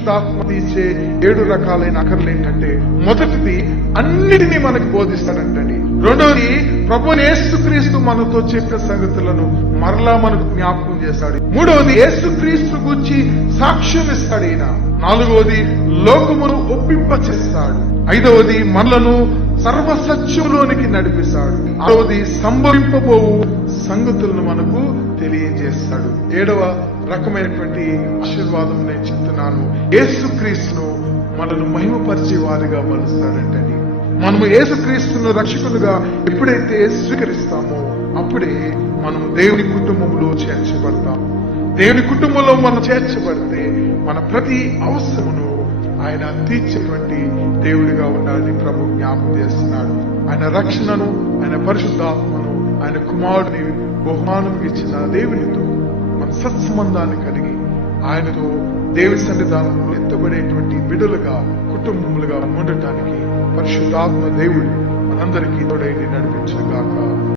పరిశుద్ధాత్మ తీసే 7 రకాలైన అక్కర్లు ఏంటంటే, మొదటిది అన్నిటినీ మనకు బోధిస్తాడంటండి. రెండవది ప్రభు యేసుక్రీస్తు మనతో చెప్పిన సంగతులను మరలా మనకు జ్ఞాపకం చేస్తాడు. మూడవది యేసుక్రీస్తు గురించి సాక్ష్యం ఇస్తాడు ఈయన. నాలుగవది లోకమును ఒప్పింప చేస్తాడు. ఐదవది మనలను సర్వసత్యంలోనికి నడిపిస్తాడు. ఆరవది సంభవింపబోవు సంగతులను మనకు తెలియజేస్తాడు. 7వ రకమైనటువంటి ఆశీర్వాదం నేను చెప్తున్నాను. యేసుక్రీస్తును మనను మహిమపరిచే వారిగా మలుస్తాడంటండి. మనము యేసుక్రీస్తును రక్షకులుగా ఎప్పుడైతే స్వీకరిస్తామో అప్పుడే మనం దేవుని కుటుంబంలో చేర్చబడతాం. దేవుని కుటుంబంలో మనం చేర్చబడితే మన ప్రతి అవసరమును ఆయన తీర్చేటువంటి దేవుడిగా ఉండాలని ప్రభు జ్ఞాపకం చేస్తున్నాడు. ఆయన రక్షణను, ఆయన పరిశుద్ధాత్మను, ఆయన కుమారుడిని బహుమానం ఇచ్చిన దేవునితో మన సత్సంబంధాన్ని కలిగి ఆయనతో దేవుని సన్నిధానంలో ఎత్తబడేటువంటి బిడ్డలుగా, కుటుంబములుగా ఉండటానికి పరిశుద్ధాత్మ దేవుడు మనందరికీ తోడై నడిపించారు.